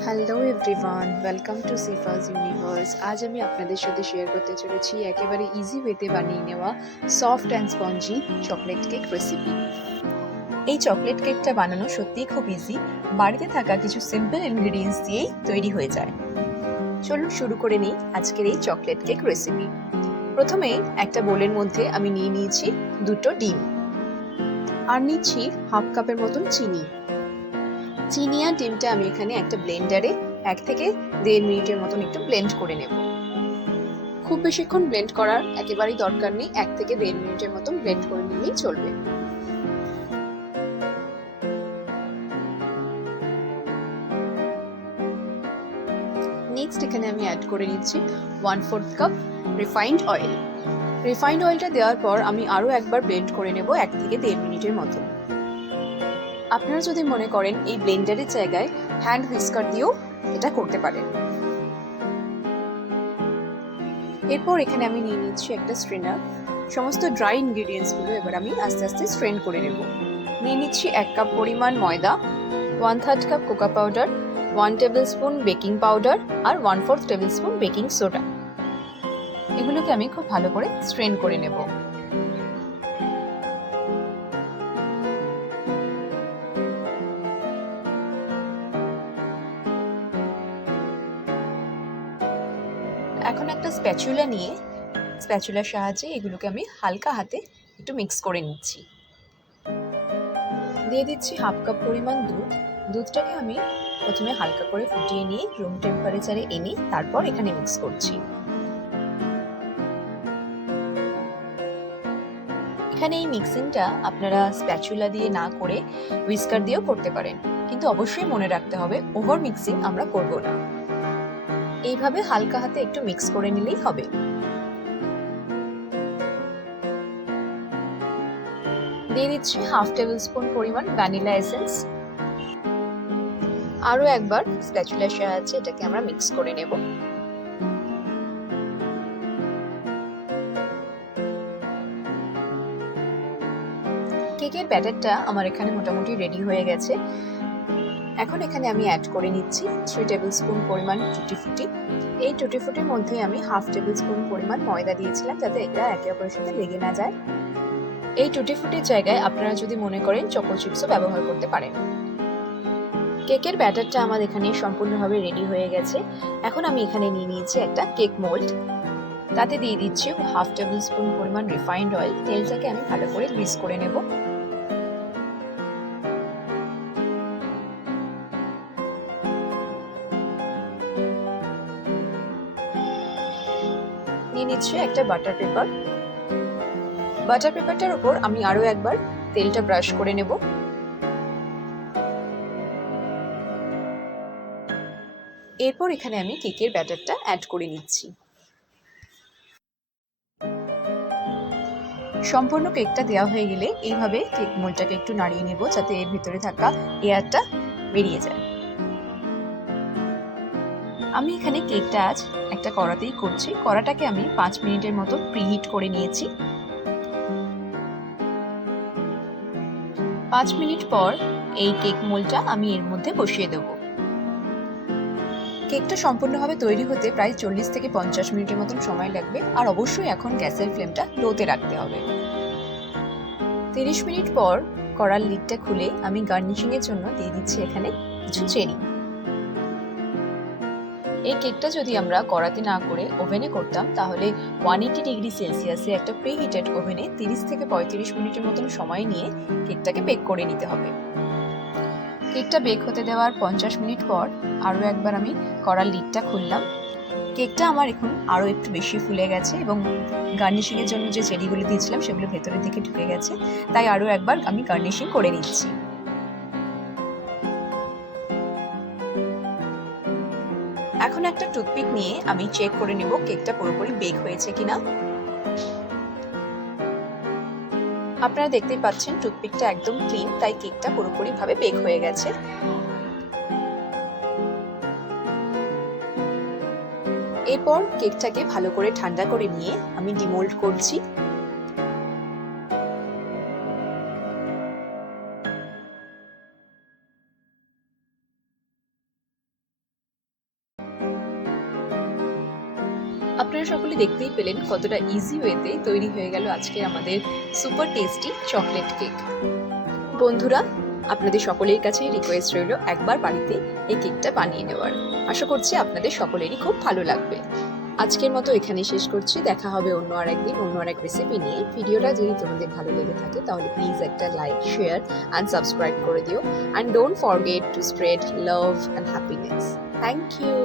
Hello everyone, welcome to Sifa's universe. আজ আমি আপনাদের সাথে শেয়ার করতে চলেছি একেবারে ইজি ওয়েতে বানিয়ে নেওয়া soft and spongy chocolate cake recipe. এই চকলেট কেকটা বানানো সত্যিই খুব ইজি, বাড়িতে থাকা কিছু সিম্পল ইনগ্রিডিয়েন্টস দিয়েই তৈরি হয়ে যায়। চলুন শুরু করে নিই আজকের এই চকলেট কেক রেসিপি। প্রথমে একটা বোলের মধ্যে আমি নিয়ে নিয়েছি দুটো ডিম, আর নিচ্ছি হাফ কাপের মতন চিনি। চিনি আর ডিমটা আমি এখানে একটা ব্লেন্ডারে 1 থেকে 1.5 মিনিটের মতন একটু ব্লেন্ড করে নেব। খুব বেশিক্ষণ ব্লেন্ড করার একেবারেই দরকার নেই, 1 থেকে 1.5 মিনিটের মতন ব্লেন্ড করে নিলেই চলবে। নেক্সট এখানে আমি অ্যাড করে নিচ্ছি 1/4 কাপ রিফাইন্ড অয়েল। রিফাইন্ড অয়েলটা দেওয়ার পর আমি আরও একবার ব্লেন্ড করে নেব 1 থেকে 1.5 মিনিটের মতন। আপনারা যদি মনে করেন এই ব্লেন্ডারের জায়গায় হ্যান্ড হুইস্কার দিয়েও এটা করতে পারেন। এরপর এখানে আমি নিয়ে নিচ্ছি একটা স্ট্রেনার। সমস্ত ড্রাই ইনগ্রিডিয়েন্টসগুলো এবার আমি আস্তে আস্তে স্ট্রেন করে নেব। নিয়ে নিচ্ছি 1 কাপ পরিমাণ ময়দা, 1/3 cup cocoa powder, 1 tablespoon baking powder আর 1/4 টেবিল স্পুন বেকিং সোডা। এগুলোকে আমি খুব ভালো করে স্ট্রেন করে নেব। এখন একটা স্প্যাচুলা নিয়ে স্প্যাচুলার সাহায্যে এগুলোকে আমি হালকা হাতে একটু মিক্স করে নিচ্ছি। দিয়ে দিচ্ছি হাফ কাপ পরিমাণ দুধ। দুধটাকে আমি প্রথমে হালকা করে ফুটিয়ে নিয়ে রুম টেম্পারেচারে এনে তারপর এখানে মিক্স করছি। এখানে এই মিক্সিংটা আপনারা স্প্যাচুলা দিয়ে না করে হুইস্কার দিয়েও করতে পারেন, কিন্তু অবশ্যই মনে রাখতে হবে ওভার মিক্সিং আমরা করব না। এইভাবে হালকা হাতে একটু মিক্স করে নিলেই হবে। দিয়ে দিচ্ছি হাফ টেবিল স্পুন পরিমাণ ভ্যানিলা এসেন্স। আরও একবার স্প্যাচুলার সাহায্যে এটাকে আমরা মিক্স করে নেব। কেকের ব্যাটারটা আমার এখানে মোটামুটি রেডি হয়ে গেছে। এখন এখানে আমি অ্যাড করে নিচ্ছি 3 টেবিল স্পুন পরিমাণ টুটি ফ্রুটি। এই টুটি ফ্রুটির মধ্যে আমি হাফ টেবিল স্পুন পরিমাণ ময়দা দিয়েছিলাম, যাতে এটা একে অপরের সাথে লেগে না যায়। এই টুটি ফ্রুটির জায়গায় আপনারা যদি মনে করেন চকো চিপসও ব্যবহার করতে পারেন। কেকের ব্যাটারটা আমার এখানে সম্পূর্ণভাবে রেডি হয়ে গেছে। এখন আমি এখানে নিয়ে নিয়েছি একটা কেক মোল্ড। তাতে দিয়ে দিচ্ছি হাফ টেবিল স্পুন পরিমাণ রিফাইন্ড অয়েল। তেলটাকে আমি ভালো করে গ্রিস করে নেব। নিয়ে নিচ্ছি একটা বাটার পেপার। বাটার পেপারটার উপর আমি আরও একবার তেলটা ব্রাশ করে নেব। এরপর এখানে আমি কেকের ব্যাটারটা অ্যাড করে নিচ্ছি। সম্পূর্ণ কেকটা দেওয়া হয়ে গেলে এইভাবে কেক মোল্ডটাকে একটু নাড়িয়ে নেব, যাতে এর ভিতরে থাকা এয়ারটা বেরিয়ে যায়। আমি এখানে কেকটা আজ একটা কড়াতেই করছি। কড়াটাকে আমি 5 মিনিটের মতো প্রিহিট করে নিয়েছি। 5 মিনিট পর এই কেক মোল্ডটা আমি এর মধ্যে বসিয়ে দেব। কেকটা সম্পূর্ণভাবে তৈরি হতে প্রায় 40 থেকে 50 মিনিটের মতন সময় লাগবে, আর অবশ্যই এখন গ্যাসের ফ্লেমটা লোতে রাখতে হবে। 30 মিনিট পর কড়ার লিডটা খুলে আমি গার্নিশিংয়ের জন্য দিয়ে দিচ্ছি এখানে কিছু চেরি। এই কেকটা যদি আমরা কড়াতে না করে ওভেনে করতাম, তাহলে 180 ডিগ্রি সেলসিয়াসে একটা প্রিহিটেড ওভেনে 30 থেকে 35 মিনিটের মতন সময় নিয়ে কেকটাকে বেক করে নিতে হবে। কেকটা বেক হতে দেওয়ার 50 মিনিট পর আরও একবার আমি কড়ার লিডটা খুললাম। কেকটা আমার এখন আরও একটু বেশি ফুলে গেছে এবং গার্নিশিংয়ের জন্য যে চেরিগুলো দিয়েছিলাম সেগুলো ভেতরের দিকে ঢুকে গেছে, তাই আরও একবার আমি গার্নিশিং করে নিচ্ছি। এখন একটা টুথপিক নিয়ে আমি চেক করে নেব কেকটা পুরোপুরি বেক হয়েছে কিনা। আপনারা দেখতেই পাচ্ছেন টুথপিকটা একদম ক্লিন, তাই কেকটা পুরোপুরিভাবে বেক হয়ে গেছে। এরপর কেকটাকে ভালো করে ঠান্ডা করে নিয়ে আমি ডিমোল্ড করছি। আপনারা সকলে দেখতেই পেলেন কতটা ইজি ওয়েতে তৈরি হয়ে গেল আজকে আমাদের সুপার টেস্টি চকলেট কেক। বন্ধুরা, আপনাদের সকলের কাছে রিকোয়েস্ট রইল একবার বাড়িতে এই কেকটা বানিয়ে নেওয়ার। আশা করছি আপনাদের সকলেরই খুব ভালো লাগবে। আজকের মতো এখানেই শেষ করছি। দেখা হবে অন্য আর একদিন অন্য আর এক রেসিপি নিয়ে। ভিডিওটা যদি তোমাদের ভালো লেগে থাকে তাহলে প্লিজ একটা লাইক, শেয়ার অ্যান্ড সাবস্ক্রাইব করে দিও। And don't forget to spread love and happiness. Thank you.